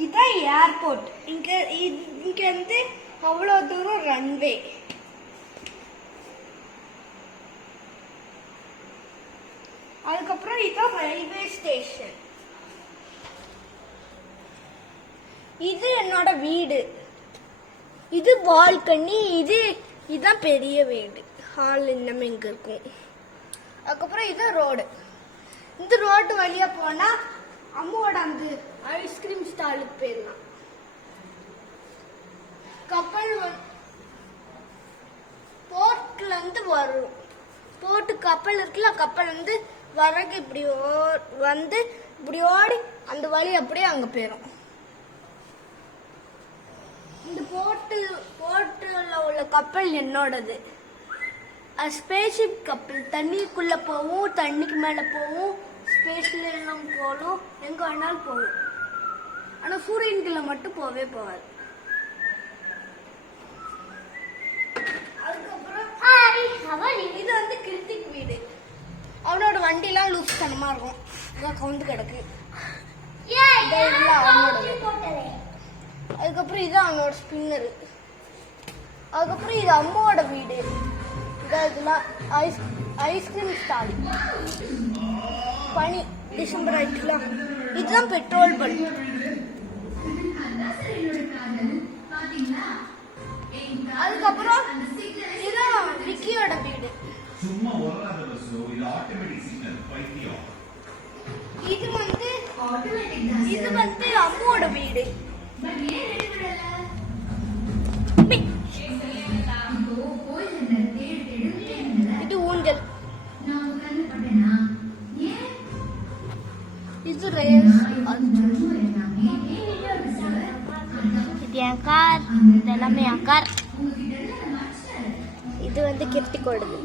இதான் ஏர்போர்ட். இங்க இருந்து அவ்வளோ தூரம் ரன்வே. அதுக்கப்புறம் இதான் ரயில்வே ஸ்டேஷன். இது என்னோட வீடு. இது பால்கனி. இதுதான் பெரிய வீடு. ஹால் இன்னும் எங்க இருக்கும். அதுக்கப்புறம் இது ரோடு. இந்த ரோடு வழியா போனா அம்மாவோட அந்த ஐஸ்கிரீம் ஸ்டாலுக்கு போயிடலாம். கப்பல் போர்ட்ல இருந்து வரும். போட்டு கப்பல் இருக்குல்ல, கப்பல் வந்து வரகு இப்படி வந்து இப்படி ஓடி அந்த வழி அப்படியே அங்க போயிடும். இந்த போர்ட்டுல உள்ள கப்பல் என்னோடது. ஸ்பேஸ்ஷிப் கப்பல். தண்ணிக்குள்ள போகும், தண்ணிக்கு மேல போகும், ஸ்பேஸ்ல எல்லாம் போகும், எங்க வேணாலும் போகும். ஆனா சூரியன்குள்ள மட்டும் போகாது. அதுக்கப்புறம் இது வந்து கிருத்திக் வீடு. அவனோட வண்டிலாம் லூஸ் தனமா இருக்கும். கவுந்து கிடக்கு. அதுக்கப்புறம் இது அவனோட ஸ்பின்னரு. அதுக்கப்புறம் இது அம்மாவோட வீடு. இதெல்லாம் ஐஸ்கிரீம் ஸ்டால். பனி டிசம்பர் ஆயிடுச்சுல. இதுதான் பெட்ரோல் பங்க். அதுக்கப்புறம் இதுதான் விக்கியோட வீடு. இது வந்து அம்மாவோட வீடு. இது ஊஞ்சல். இது ரேஸ். இது என் கார். இது எல்லாமே என் கார். இது வந்து கிருத்திக்கோடது.